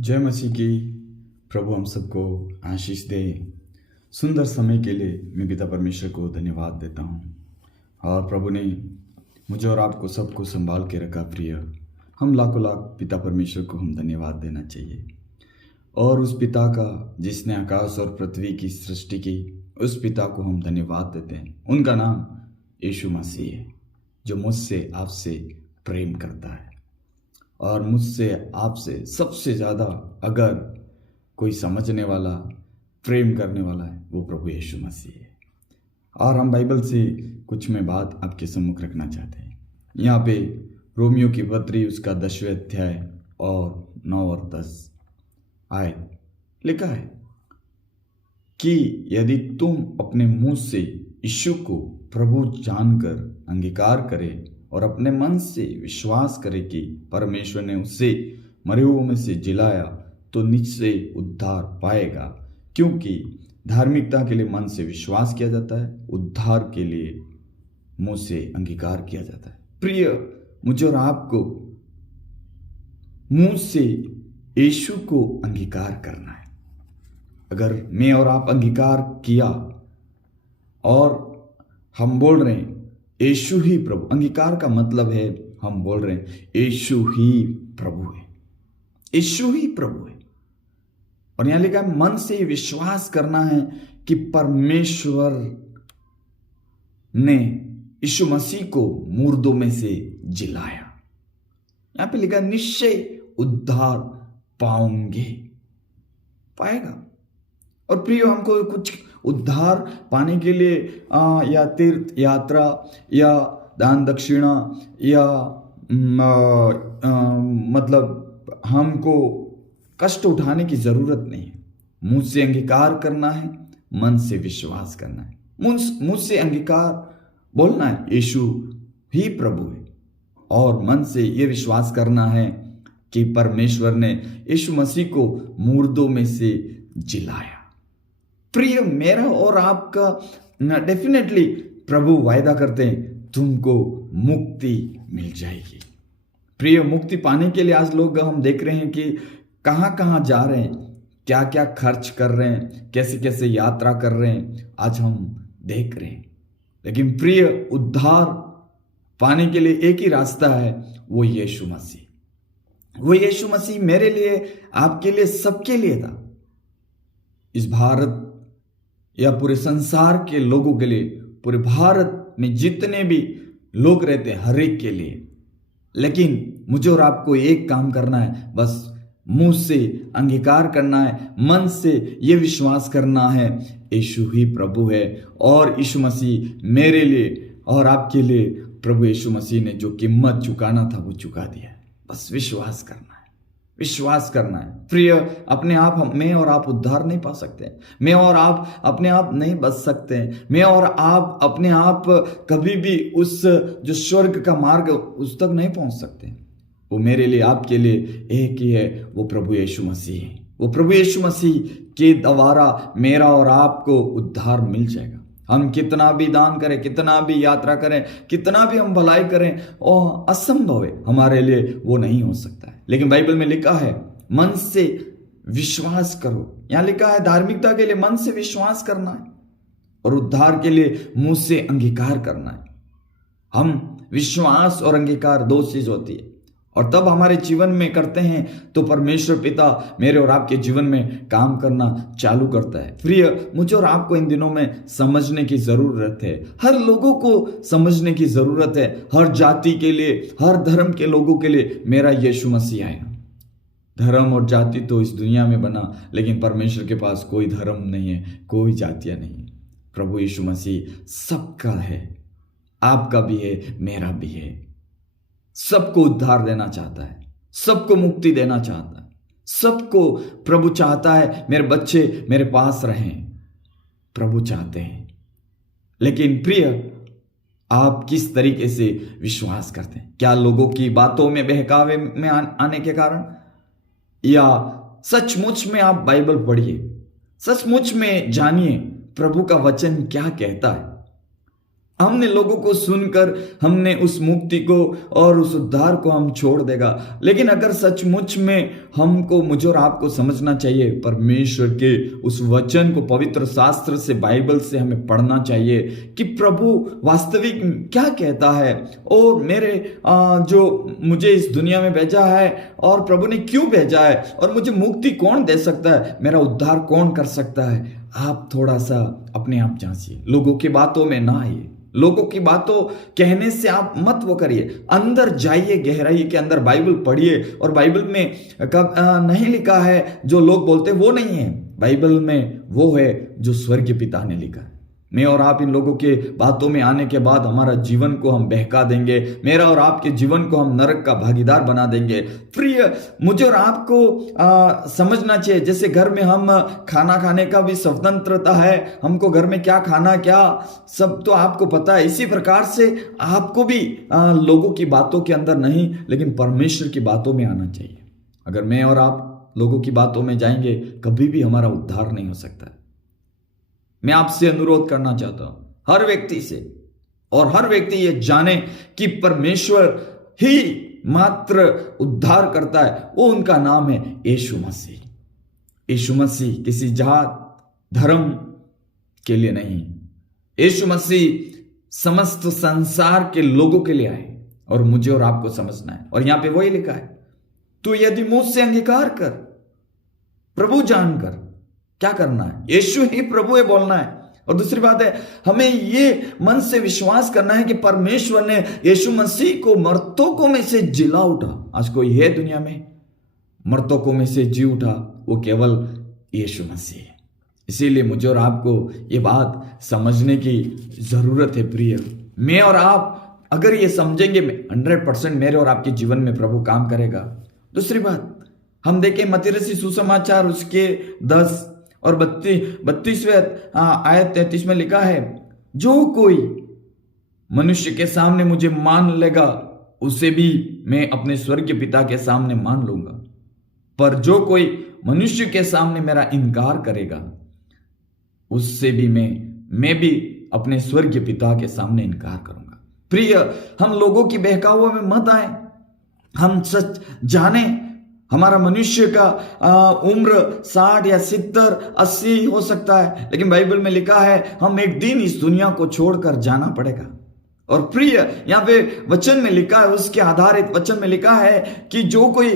जय मसीह की। प्रभु हम सबको आशीष दे। सुंदर समय के लिए मैं पिता परमेश्वर को धन्यवाद देता हूँ। और प्रभु ने मुझे और आपको सबको संभाल के रखा। प्रिय, हम लाखों लाख पिता परमेश्वर को हम धन्यवाद देना चाहिए। और उस पिता का जिसने आकाश और पृथ्वी की सृष्टि की, उस पिता को हम धन्यवाद देते हैं। उनका नाम यीशु मसीह है, जो मुझसे आपसे प्रेम करता है। और मुझसे आपसे सबसे ज़्यादा अगर कोई समझने वाला, प्रेम करने वाला है, वो प्रभु यीशु मसीह है। और हम बाइबल से कुछ में बात आपके सम्मुख रखना चाहते हैं। यहाँ पे रोमियो की पत्री उसका 10वें अध्याय और 9 और 10 आयत लिखा है कि यदि तुम अपने मुंह से यीशु को प्रभु जानकर अंगीकार करे और अपने मन से विश्वास करे कि परमेश्वर ने उसे मरे हुओं में से जिलाया, तो निश्चय उद्धार पाएगा। क्योंकि धार्मिकता के लिए मन से विश्वास किया जाता है, उद्धार के लिए मुंह से अंगीकार किया जाता है। प्रिय, मुझे और आपको मुंह से यीशु को अंगीकार करना है। अगर मैं और आप अंगीकार किया और हम बोल रहे हैं यीशु ही प्रभु, अंगीकार का मतलब है हम बोल रहे हैं यीशु ही प्रभु है, यीशु ही प्रभु है। और यहां लिखा है मन से विश्वास करना है कि परमेश्वर ने यीशु मसीह को मुर्दों में से जिलाया। यहां पे लिखा निश्चय उद्धार पाएगा। और प्रिय, हमको कुछ उद्धार पाने के लिए या तीर्थ यात्रा या दान दक्षिणा या मतलब हमको कष्ट उठाने की जरूरत नहीं है। मुंह से अंगीकार करना है, मन से विश्वास करना है। मुंह से अंगीकार बोलना है यीशु ही प्रभु है, और मन से यह विश्वास करना है कि परमेश्वर ने यीशु मसीह को मुर्दों में से जिलाया। प्रिय, मेरा और आपका डेफिनेटली प्रभु वायदा करते हैं तुमको मुक्ति मिल जाएगी। प्रिय, मुक्ति पाने के लिए आज लोग हम देख रहे हैं कि कहां कहां जा रहे हैं, क्या क्या खर्च कर रहे हैं, कैसे कैसे यात्रा कर रहे हैं, आज हम देख रहे हैं। लेकिन प्रिय, उद्धार पाने के लिए एक ही रास्ता है, वो यीशु मसीह। वो यीशु मसीह मेरे लिए, आपके लिए, सबके लिए था। इस भारत या पूरे संसार के लोगों के लिए, पूरे भारत में जितने भी लोग रहते हैं, हर एक के लिए। लेकिन मुझे और आपको एक काम करना है, बस मुंह से अंगीकार करना है, मन से यह विश्वास करना है यीशु ही प्रभु है। और यीशु मसीह मेरे लिए और आपके लिए, प्रभु यीशु मसीह ने जो कीमत चुकाना था वो चुका दिया है। बस विश्वास करना है, विश्वास करना है। प्रिय, अपने आप मैं और आप उद्धार नहीं पा सकते। मैं और आप अपने आप नहीं बच सकते। मैं और आप अपने आप कभी भी उस जो स्वर्ग का मार्ग उस तक नहीं पहुंच सकते। वो मेरे लिए, आपके लिए एक ही है, वो प्रभु यीशु मसीह है। वो प्रभु यीशु मसीह के द्वारा मेरा और आपको उद्धार मिल जाएगा। हम कितना भी दान करें, कितना भी यात्रा करें, कितना भी हम भलाई करें, और असंभव है हमारे लिए, वो नहीं हो सकता है। लेकिन बाइबल में लिखा है मन से विश्वास करो। यहां लिखा है धार्मिकता के लिए मन से विश्वास करना है, और उद्धार के लिए मुंह से अंगीकार करना है। हम विश्वास और अंगीकार दो चीज होती है, और तब हमारे जीवन में करते हैं तो परमेश्वर पिता मेरे और आपके जीवन में काम करना चालू करता है। प्रिय, मुझे और आपको इन दिनों में समझने की जरूरत है। हर लोगों को समझने की जरूरत है। हर जाति के लिए, हर धर्म के लोगों के लिए मेरा यीशु मसीह आया। धर्म और जाति तो इस दुनिया में बना, लेकिन परमेश्वर के पास कोई धर्म नहीं है, कोई जातियां नहीं है। प्रभु यीशु मसीह सबका है, आपका भी है, मेरा भी है। सबको उद्धार देना चाहता है, सबको मुक्ति देना चाहता है, सबको प्रभु चाहता है मेरे बच्चे मेरे पास रहें। प्रभु चाहते हैं। लेकिन प्रिय, आप किस तरीके से विश्वास करते हैं? क्या लोगों की बातों में, बहकावे में आने के कारण, या सचमुच में आप बाइबल पढ़िए, सचमुच में जानिए प्रभु का वचन क्या कहता है। हमने लोगों को सुनकर हमने उस मुक्ति को और उस उद्धार को हम छोड़ देगा। लेकिन अगर सचमुच में हमको, मुझे और आपको समझना चाहिए, परमेश्वर के उस वचन को, पवित्र शास्त्र से, बाइबल से हमें पढ़ना चाहिए कि प्रभु वास्तविक क्या कहता है और मेरे जो मुझे इस दुनिया में भेजा है और प्रभु ने क्यों भेजा है और मुझे मुक्ति कौन दे सकता है, मेरा उद्धार कौन कर सकता है। आप थोड़ा सा अपने आप जांचिए, लोगों की बातों में ना आइए, लोगों की बातों कहने से आप मत वो करिए, अंदर जाइए, गहराई के अंदर बाइबल पढ़िए। और बाइबल में कब नहीं लिखा है जो लोग बोलते वो नहीं है, बाइबल में वो है जो स्वर्गीय पिता ने लिखा है। मैं और आप इन लोगों के बातों में आने के बाद हमारा जीवन को हम बहका देंगे, मेरा और आपके जीवन को हम नरक का भागीदार बना देंगे। प्रिय, मुझे और आपको समझना चाहिए, जैसे घर में हम खाना खाने का भी स्वतंत्रता है, हमको घर में क्या खाना क्या सब तो आपको पता है। इसी प्रकार से आपको भी लोगों की बातों के अंदर नहीं, लेकिन परमेश्वर की बातों में आना चाहिए। अगर मैं और आप लोगों की बातों में जाएंगे, कभी भी हमारा उद्धार नहीं हो सकता। मैं आपसे अनुरोध करना चाहता हूं, हर व्यक्ति से, और हर व्यक्ति ये जाने कि परमेश्वर ही मात्र उद्धार करता है, वो उनका नाम है यीशु मसीह। यीशु मसीह किसी जात धर्म के लिए नहीं, यीशु मसीह समस्त संसार के लोगों के लिए आए, और मुझे और आपको समझना है। और यहां पे वही लिखा है, तू यदि मुझसे अंगीकार कर, प्रभु जानकर क्या करना है, यीशु ही प्रभु है बोलना है। और दूसरी बात है, हमें ये मन से विश्वास करना है कि परमेश्वर ने यीशु मसीह को मर्तों में से जिला उठा। आज कोई है दुनिया में मर्तों में से जी उठा, वो केवल यीशु मसीह है। इसीलिए मुझे और आपको ये बात समझने की जरूरत है। प्रिय, मैं और आप अगर ये समझेंगे, 100% मेरे और आपके जीवन में प्रभु काम करेगा। दूसरी बात, हम देखें मत्ती रचित सुसमाचार उसके 10 और 32वें आयत 33 में लिखा है, जो कोई मनुष्य के सामने मुझे मान लेगा, उसे भी मैं अपने स्वर्गीय पिता के सामने मान लूंगा। पर जो कोई मनुष्य के सामने मेरा इनकार करेगा, उससे भी मैं भी अपने स्वर्गीय पिता के सामने इनकार करूंगा। प्रिय, हम लोगों की बहकावों में मत आए, हम सच जाने। हमारा मनुष्य का उम्र 60 या 70, 80 हो सकता है, लेकिन बाइबल में लिखा है हम एक दिन इस दुनिया को छोड़कर जाना पड़ेगा। और प्रिय, यहाँ पे वचन में लिखा है, उसके आधारित वचन में लिखा है कि जो कोई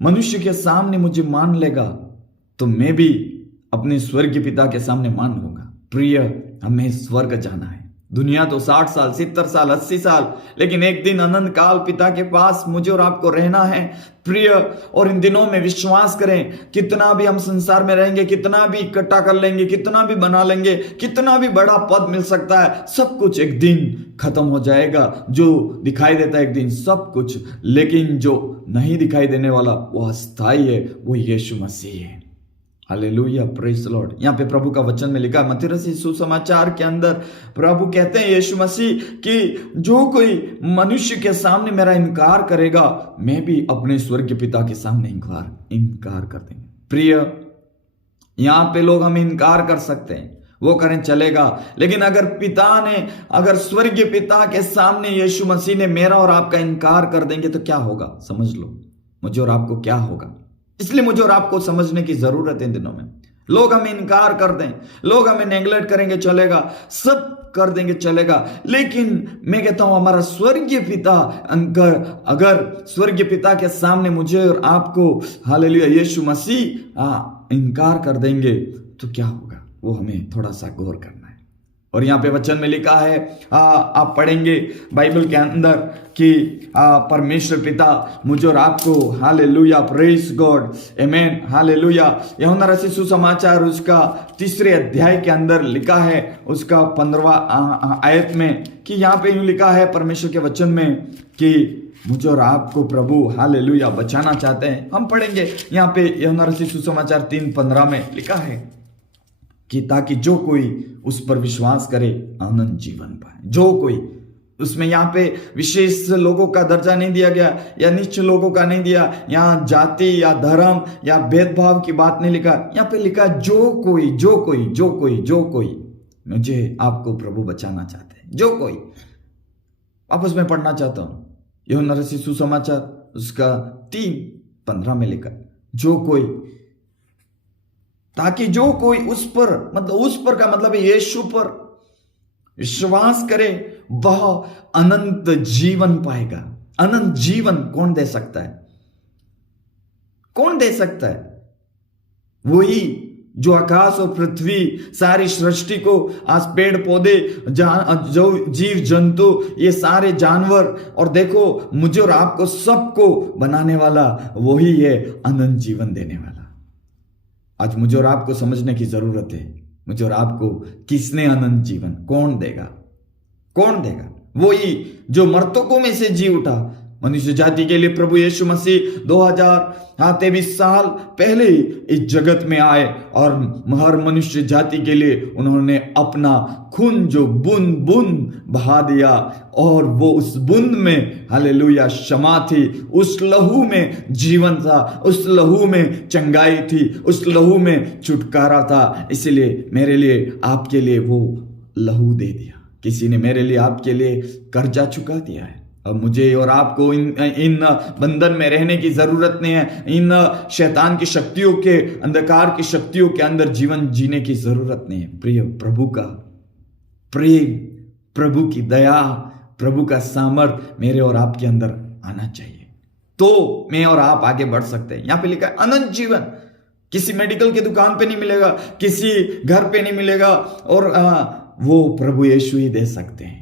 मनुष्य के सामने मुझे मान लेगा, तो मैं भी अपने स्वर्गीय पिता के सामने मान लूंगा। प्रिय, हमें स्वर्ग जाना है। दुनिया तो 60 साल, 70 साल, 80 साल, लेकिन एक दिन अनंत काल पिता के पास मुझे और आपको रहना है। प्रिय, और इन दिनों में विश्वास करें, कितना भी हम संसार में रहेंगे, कितना भी इकट्ठा कर लेंगे, कितना भी बना लेंगे, कितना भी बड़ा पद मिल सकता है, सब कुछ एक दिन खत्म हो जाएगा। जो दिखाई देता है एक दिन सब कुछ, लेकिन जो नहीं दिखाई देने वाला वो अस्थायी है, वो यीशु मसीह है। Hallelujah, praise the Lord. यहाँ पे प्रभु का वचन में लिखा, मत्ती रचित सुसमाचार के अंदर प्रभु कहते हैं यीशु मसीह कि जो कोई मनुष्य के सामने मेरा इनकार करेगा, मैं भी अपने स्वर्गीय पिता के सामने इनकार कर देंगे। प्रिय, यहाँ पे लोग हमें इनकार कर सकते हैं, वो करें चलेगा, लेकिन अगर स्वर्गीय पिता के सामने यीशु मसीह ने मेरा और आपका इनकार कर देंगे तो क्या होगा, समझ लो मुझे और आपको क्या होगा। इसलिए मुझे और आपको समझने की जरूरत है इन दिनों में। लोग हमें इनकार कर दें, लोग हमें नेग्लेक्ट करेंगे चलेगा, सब कर देंगे चलेगा, लेकिन मैं कहता हूं हमारा स्वर्गीय पिता अगर स्वर्गीय पिता के सामने मुझे और आपको हालेलुया यीशु मसीह इनकार कर देंगे तो क्या होगा, वो हमें थोड़ा सा गौर करना है। और यहाँ पे वचन में लिखा है, आप पढ़ेंगे बाइबल के अंदर कि परमेश्वर पिता मुझे और आपको, हालेलुया, प्रेज गॉड, आमेन, हालेलुया, यूहन्ना रचित सुसमाचार उसका 3 अध्याय के अंदर लिखा है, उसका 15वां आयत में, कि यहाँ पे यूं लिखा है परमेश्वर के वचन में कि मुझे और आपको प्रभु हालेलुया बचाना चाहते हैं। हम पढ़ेंगे यहाँ पे यूहन्ना रचित सुसमाचार 3:15 में लिखा है कि ताकि जो कोई उस पर विश्वास करे अनंत जीवन पाए। जो कोई, उसमें यहाँ पे विशेष लोगों का दर्जा नहीं दिया गया या नीच लोगों का नहीं दिया, यहाँ जाति या धर्म या भेदभाव की बात नहीं लिखा, यहाँ पे लिखा जो कोई मुझे आपको प्रभु बचाना चाहते हैं। जो कोई, आपस में पढ़ना चाहता हूं, यूहन्ना रचित सुसमाचार उसका 3:15 में लिखा, जो कोई, ताकि जो कोई उस पर, मतलब उस पर का मतलब यीशु पर विश्वास करे वह अनंत जीवन पाएगा। अनंत जीवन कौन दे सकता है? कौन दे सकता है? वही जो आकाश और पृथ्वी सारी सृष्टि को, आज पेड़ पौधे, जो जीव जंतु, ये सारे जानवर, और देखो मुझे और आपको सबको बनाने वाला वही है, अनंत जीवन देने वाला। आज मुझे और आपको समझने की जरूरत है, मुझे और आपको किसने अनंत जीवन कौन देगा? कौन देगा? वही जो मृतकों में से जी उठा, मनुष्य जाति के लिए प्रभु यीशु मसीह 23 साल पहले ही इस जगत में आए और हर मनुष्य जाति के लिए उन्होंने अपना खून जो बूंद बूंद बहा दिया, और वो उस बूंद में हालेलुया क्षमा थी, उस लहू में जीवन था, उस लहू में चंगाई थी, उस लहू में छुटकारा था। इसलिए मेरे लिए, आपके लिए वो लहू दे दिया। किसी ने मेरे लिए, आपके लिए कर्जा चुका दिया है। अब मुझे और आपको इन बंधन में रहने की जरूरत नहीं है। इन शैतान की शक्तियों के, अंधकार की शक्तियों के अंदर जीवन जीने की जरूरत नहीं है। प्रिय, प्रभु का प्रेम, प्रभु की दया, प्रभु का सामर्थ मेरे और आपके अंदर आना चाहिए, तो मैं और आप आगे बढ़ सकते हैं। यहां पे लिखा है अनंत जीवन। किसी मेडिकल की दुकान पे नहीं मिलेगा, किसी घर पे नहीं मिलेगा, और वो प्रभु यीशु ही दे सकते हैं।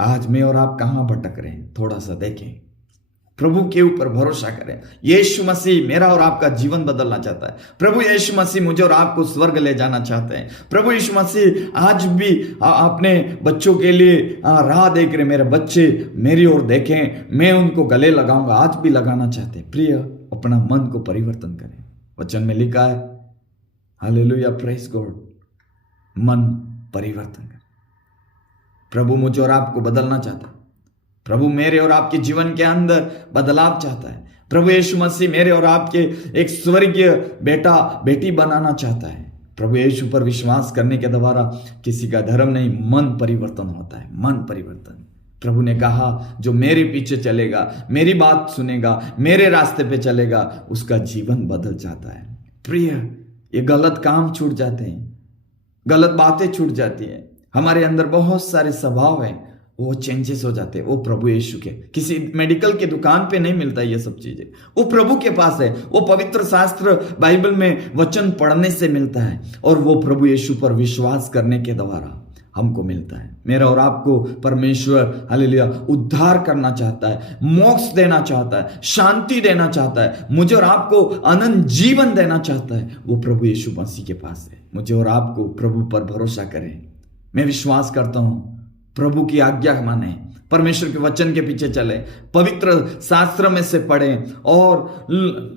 आज मैं और आप कहां भटक रहे हैं? थोड़ा सा देखें, प्रभु के ऊपर भरोसा करें। यीशु मसीह मेरा और आपका जीवन बदलना चाहता है। प्रभु यीशु मसीह मुझे और आपको स्वर्ग ले जाना चाहते हैं। प्रभु यीशु मसीह आज भी अपने बच्चों के लिए राह देख रहे। मेरे बच्चे मेरी ओर देखें, मैं उनको गले लगाऊंगा, आज भी लगाना चाहते हैं। प्रिय, अपना मन को परिवर्तन करें। वचन में लिखा है, हालेलुया, प्रेज गॉड, मन परिवर्तन करें। प्रभु मुझे और आपको बदलना चाहता है। प्रभु मेरे और आपके जीवन के अंदर बदलाव चाहता है। प्रभु यीशु मसीह मेरे और आपके एक स्वर्गीय बेटा बेटी बनाना चाहता है। प्रभु यीशु पर विश्वास करने के द्वारा किसी का धर्म नहीं, मन परिवर्तन होता है। मन परिवर्तन। प्रभु ने कहा, जो मेरे पीछे चलेगा, मेरी बात सुनेगा, मेरे रास्ते पे चलेगा, उसका जीवन बदल जाता है। प्रिय, ये गलत काम छूट जाते हैं, गलत बातें छूट जाती है। हमारे अंदर बहुत सारे स्वभाव हैं, वो चेंजेस हो जाते हैं। वो प्रभु यीशु के, किसी मेडिकल के दुकान पे नहीं मिलता ये सब चीजें, वो प्रभु के पास है। वो पवित्र शास्त्र बाइबल में वचन पढ़ने से मिलता है, और वो प्रभु यीशु पर विश्वास करने के द्वारा हमको मिलता है। मेरा और आपको परमेश्वर हालेलुया उद्धार करना चाहता है, मोक्ष देना चाहता है, शांति देना चाहता है, मुझे और आपको अनंत जीवन देना चाहता है। वो प्रभु यीशु मसीह के पास है। मुझे और आपको प्रभु पर भरोसा करें। मैं विश्वास करता हूं, प्रभु की आज्ञा माने, परमेश्वर के वचन के पीछे चले, पवित्र शास्त्र में से पढ़ें, और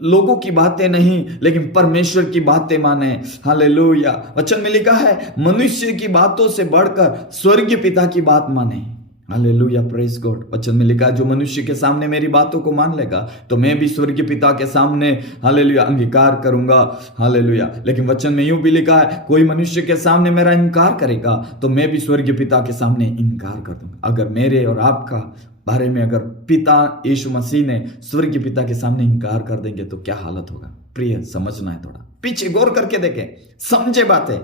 लोगों की बातें नहीं लेकिन परमेश्वर की बातें माने। हालेलुया। वचन में लिखा है, मनुष्य की बातों से बढ़कर स्वर्गीय पिता की बात माने। Hallelujah, praise God. वचन में लिखा है, जो मनुष्य के सामने मेरी बातों को मान लेगा तो मैं भी स्वर्गीय पिता के सामने हालेलुया अंगीकार करूंगा। हालेलुया। लेकिन वचन में यूं भी लिखा है, कोई मनुष्य के सामने मेरा इनकार करेगा तो मैं भी स्वर्गीय पिता के सामने इनकार कर दूंगा। अगर मेरे और आपका बारे में अगर पिता यीशु मसीह ने स्वर्गीय पिता के सामने इनकार कर देंगे तो क्या हालत होगा? प्रिय, समझना है, थोड़ा पीछे गौर करके देखें, समझे बातें।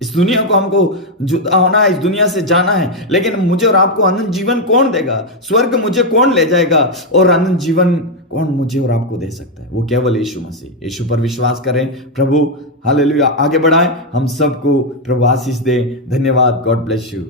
इस दुनिया को हमको जुदा होना है, इस दुनिया से जाना है, लेकिन मुझे और आपको अनंत जीवन कौन देगा? स्वर्ग मुझे कौन ले जाएगा? और अनंत जीवन कौन मुझे और आपको दे सकता है? वो केवल यीशु मसीह। यीशु पर विश्वास करें। प्रभु हालेलुया आगे बढ़ाएं, हम सबको प्रभु आशीष दे। धन्यवाद। God bless you.